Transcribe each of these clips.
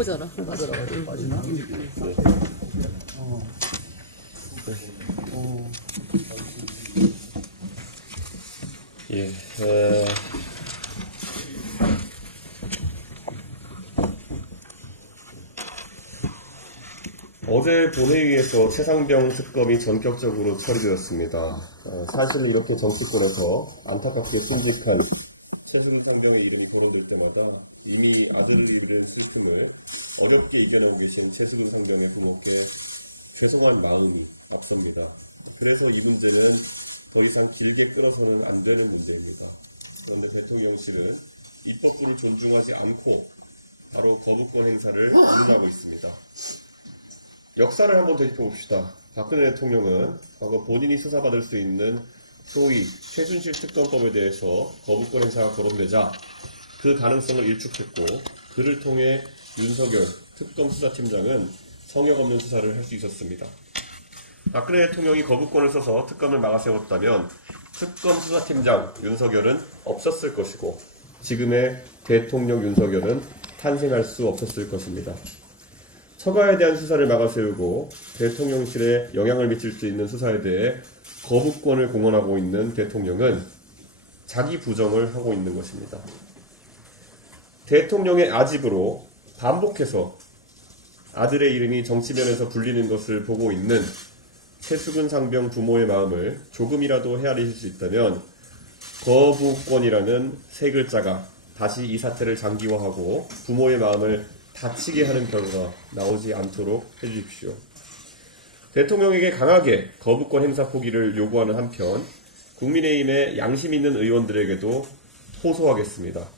아프잖아. 빠져나가요. 빠지나? 네. 예. 어제 본회의에서 최상병 특검이 전격적으로 처리되었습니다. 사실 이렇게 정치권에서 안타깝게 심직한 최승상병의 이름이 거론될 때마다 이미 아들을 잃은 슬픔을 어렵게 이겨내고 계신 최승상병의 부모께 죄송한 마음이 앞섭니다. 그래서 이 문제는 더 이상 길게 끌어서는 안 되는 문제입니다. 그런데 대통령실은 입법부를 존중하지 않고 바로 거부권 행사를 운운하고 있습니다. 역사를 한번 되짚어봅시다. 박근혜 대통령은 과거 본인이 수사받을 수 있는 소위 최순실 특검법에 대해서 거부권 행사가 거론되자 그 가능성을 일축했고, 그를 통해 윤석열 특검 수사팀장은 성역 없는 수사를 할 수 있었습니다. 박근혜 대통령이 거부권을 써서 특검을 막아세웠다면 특검 수사팀장 윤석열은 없었을 것이고, 지금의 대통령 윤석열은 탄생할 수 없었을 것입니다. 처가에 대한 수사를 막아세우고 대통령실에 영향을 미칠 수 있는 수사에 대해 거부권을 공언하고 있는 대통령은 자기 부정을 하고 있는 것입니다. 대통령의 아집으로 반복해서 아들의 이름이 정치면에서 불리는 것을 보고 있는 최수근 상병 부모의 마음을 조금이라도 헤아리실 수 있다면 거부권이라는 세 글자가 다시 이 사태를 장기화하고 부모의 마음을 다치게 하는 결과가 나오지 않도록 해주십시오. 대통령에게 강하게 거부권 행사 포기를 요구하는 한편 국민의힘의 양심 있는 의원들에게도 호소하겠습니다.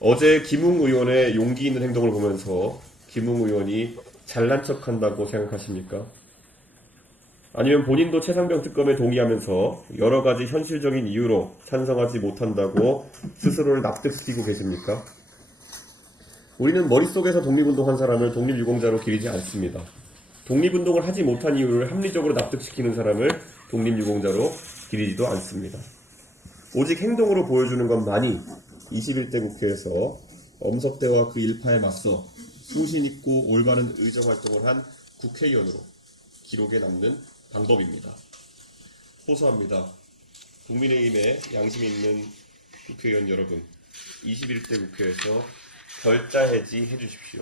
어제 김웅 의원의 용기 있는 행동을 보면서 김웅 의원이 잘난 척한다고 생각하십니까? 아니면 본인도 최상병 특검에 동의하면서 여러 가지 현실적인 이유로 찬성하지 못한다고 스스로를 납득시키고 계십니까? 우리는 머릿속에서 독립운동한 사람을 독립유공자로 기리지 않습니다. 독립운동을 하지 못한 이유를 합리적으로 납득시키는 사람을 독립유공자로 기리지도 않습니다. 오직 행동으로 보여주는 것만이 21대 국회에서 엄석대와 그 일파에 맞서 소신있고 올바른 의정활동을 한 국회의원으로 기록에 남는 방법입니다. 호소합니다. 국민의힘의 양심 있는 국회의원 여러분, 21대 국회에서 결자해지 해주십시오.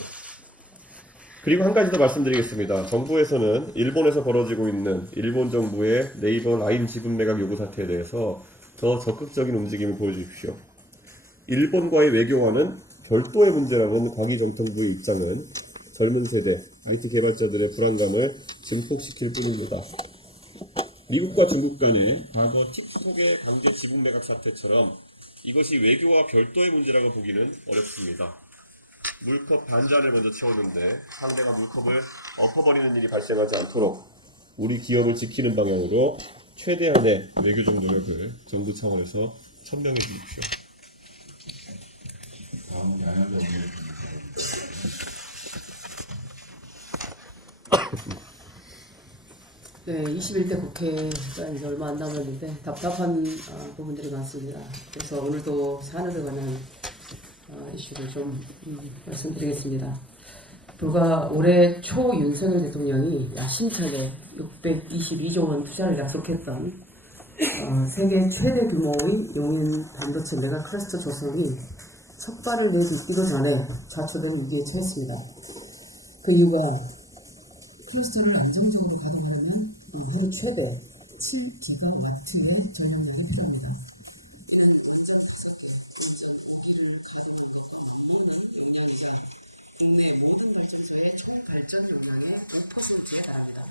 그리고 한 가지 더 말씀드리겠습니다. 정부에서는 일본에서 벌어지고 있는 일본 정부의 네이버 라인 지분 매각 요구 사태에 대해서 더 적극적인 움직임을 보여주십시오. 일본과의 외교와는 별도의 문제라는 과기정통부의 입장은 젊은 세대, IT 개발자들의 불안감을 증폭시킬 뿐입니다. 미국과 중국 간의 과거 틱톡의 강제 지분 매각 사태처럼 이것이 외교와 별도의 문제라고 보기는 어렵습니다. 물컵 반잔을 먼저 채웠는데 상대가 물컵을 엎어버리는 일이 발생하지 않도록 우리 기업을 지키는 방향으로 최대한의 외교적 노력을 정부 차원에서 천명해 주십시오. 다음은 양현대 의원님. 네, 21대 국회가 이제 얼마 안 남았는데 답답한 부분들이 많습니다. 그래서 오늘도 산업에 관한 이슈를 좀 말씀드리겠습니다. 불과 올해 초 윤석열 대통령이 야심차게 622조 원 투자를 약속했던 세계 최대 규모의 용인 반도체 메가 클러스터 조성이 석발을 내딛기도 전에 자초된 위기에 처했습니다. 그 이유가 클러스터를 안정적으로 가동하려면 하루 최대 7기가와트의 전력량이 필요합니다. 국내 모든 발전소의 총 발전 용량의 5%에 달합니다.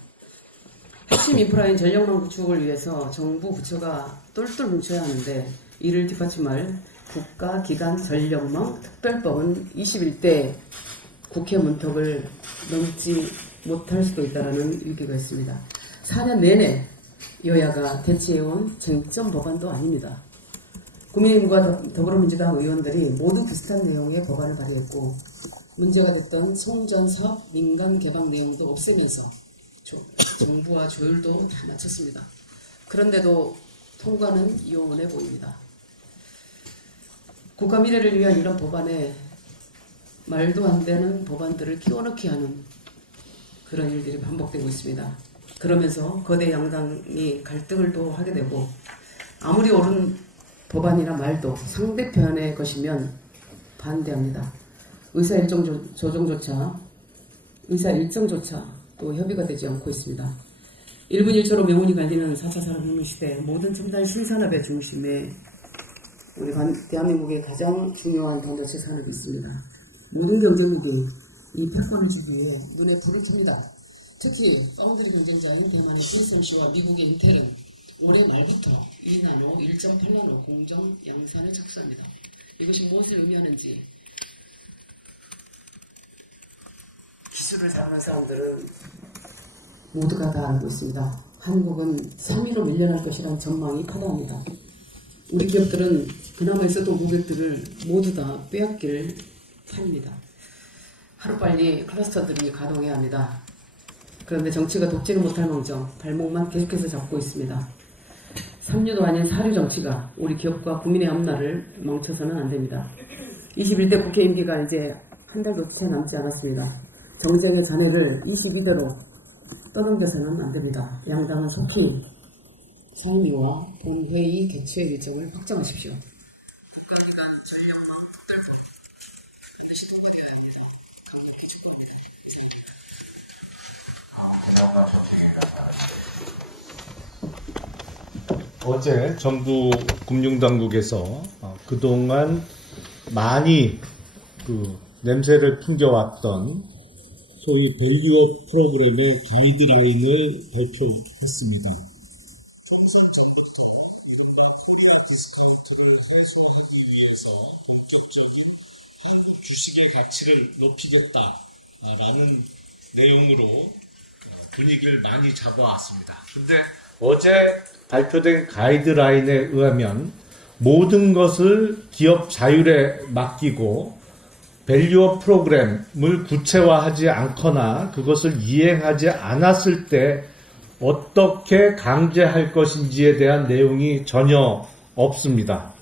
핵심 인프라인 전력망 구축을 위해서 정부 부처가 똘똘 뭉쳐야 하는데 이를 뒷받침할 국가기관 전력망 특별법은 21대 국회 문턱을 넘지 못할 수도 있다는 위기가 있습니다. 4년 내내 여야가 대치해온 쟁점 법안도 아닙니다. 국민의힘과 더불어민주당 의원들이 모두 비슷한 내용의 법안을 발의했고 문제가 됐던 송전사업 민간 개방 내용도 없애면서 정부와 조율도 다 마쳤습니다. 그런데도 통과는 요원해 보입니다. 국가 미래를 위한 이런 법안에 말도 안 되는 법안들을 끼워넣기 하는 그런 일들이 반복되고 있습니다. 그러면서 거대 양당이 갈등을 또 하게 되고 아무리 옳은 법안이나 말도 상대편의 것이면 반대합니다. 의사 일정조차 또 협의가 되지 않고 있습니다. 1분 1초로 명운이 갈리는 4차 산업혁명 시대 모든 첨단 신산업의 중심에 우리 대한민국의 가장 중요한 반도체 산업이 있습니다. 모든 경쟁국이 이 패권을 주기 위해 눈에 불을 켭니다. 특히 파운드리 경쟁자인 대만의 TSMC와 미국의 인텔은 올해 말부터 2나노, 1.8나노 공정 양산을 착수합니다. 이것이 무엇을 의미하는지 기술을 다루는 사람들은 모두가 다 알고 있습니다. 한국은 3위로 밀려날 것이라는 전망이 커다합니다. 우리 기업들은 그나마 있어도 고객들을 모두 다 빼앗길 판입니다. 하루빨리 클러스터들이 가동해야 합니다. 그런데 정치가 돕지는 못할 망정 발목만 계속해서 잡고 있습니다. 3류도 아닌 4류 정치가 우리 기업과 국민의 앞날을 망쳐서는 안 됩니다. 21대 국회 임기가 이제 한 달도 채 남지 않았습니다. 정쟁의 잔해를 22대로 떠넘겨서는 안 됩니다. 양당은 속히 상임위와 본회의 개최 일정을 확정하십시오. 어제 정부 금융당국에서 그동안 많이 냄새를 풍겨왔던 소위 밸류업 프로그램의 가이드라인을 발표했습니다. 항상 정부부터 우리나라 디스카운트를 해소하기 위해서 본격적인 한국 주식의 가치를 높이겠다라는 내용으로 분위기를 많이 잡아왔습니다. 근데 어제 발표된 가이드라인에 의하면 모든 것을 기업 자율에 맡기고 밸류업 프로그램을 구체화하지 않거나 그것을 이행하지 않았을 때 어떻게 강제할 것인지에 대한 내용이 전혀 없습니다.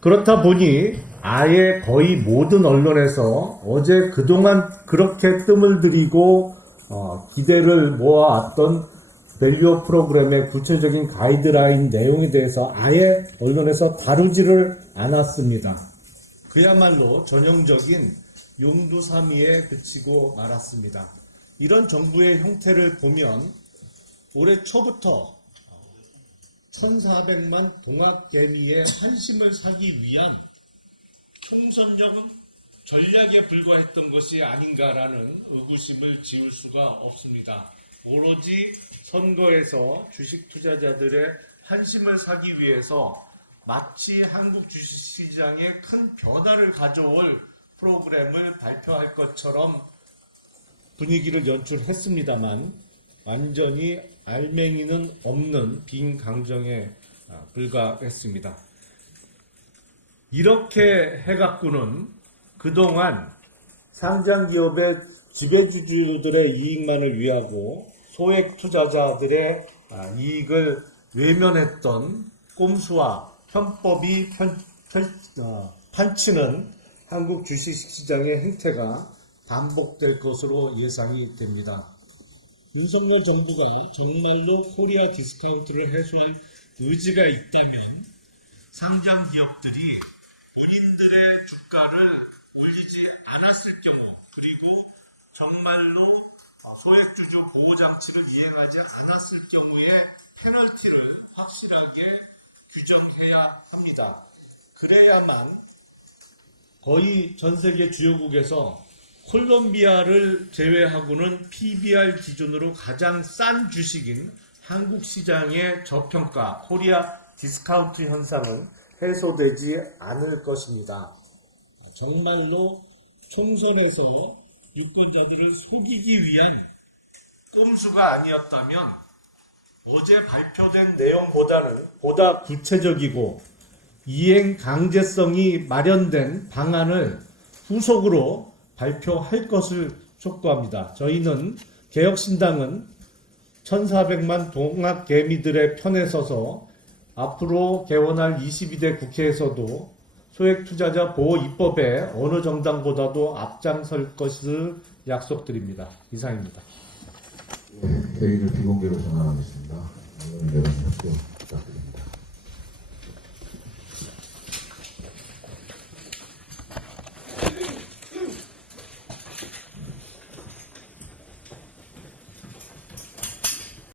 그렇다 보니 아예 거의 모든 언론에서 어제 그동안 그렇게 뜸을 들이고 기대를 모아왔던 밸류업 프로그램의 구체적인 가이드라인 내용에 대해서 아예 언론에서 다루지를 않았습니다. 그야말로 전형적인 용두사미에 그치고 말았습니다. 이런 정부의 형태를 보면 올해 초부터 1,400만 동학개미의 환심을 사기 위한 총선적인 전략에 불과했던 것이 아닌가라는 의구심을 지울 수가 없습니다. 오로지 선거에서 주식 투자자들의 환심을 사기 위해서 마치 한국 주식시장에 큰 변화를 가져올 프로그램을 발표할 것처럼 분위기를 연출했습니다만 완전히 알맹이는 없는 빈 강정에 불과했습니다. 이렇게 해갖고는 그동안 상장기업의 지배주주들의 이익만을 위하고 소액 투자자들의 이익을 외면했던 꼼수와 편법이 판치는 한국 주식시장의 행태가 반복될 것으로 예상이 됩니다. 윤석열 정부가 정말로 코리아 디스카운트를 해소할 의지가 있다면 상장 기업들이 본인들의 주가를 올리지 않았을 경우 그리고 정말로 소액주주 보호장치를 이행하지 않았을 경우에 페널티를 확실하게 규정해야 합니다. 그래야만 거의 전 세계 주요국에서 콜롬비아를 제외하고는 PBR 기준으로 가장 싼 주식인 한국 시장의 저평가 코리아 디스카운트 현상은 해소되지 않을 것입니다. 정말로 총선에서 유권자들을 속이기 위한 꼼수가 아니었다면 어제 발표된 내용보다는 보다 구체적이고 이행 강제성이 마련된 방안을 후속으로 발표할 것을 촉구합니다. 저희는 개혁신당은 1,400만 동학개미들의 편에 서서 앞으로 개원할 22대 국회에서도 소액 투자자 보호 입법에 어느 정당보다도 앞장설 것을 약속드립니다. 이상입니다. 회의를 비공개로 전환하겠습니다. 오늘 내용 협조 부탁드립니다.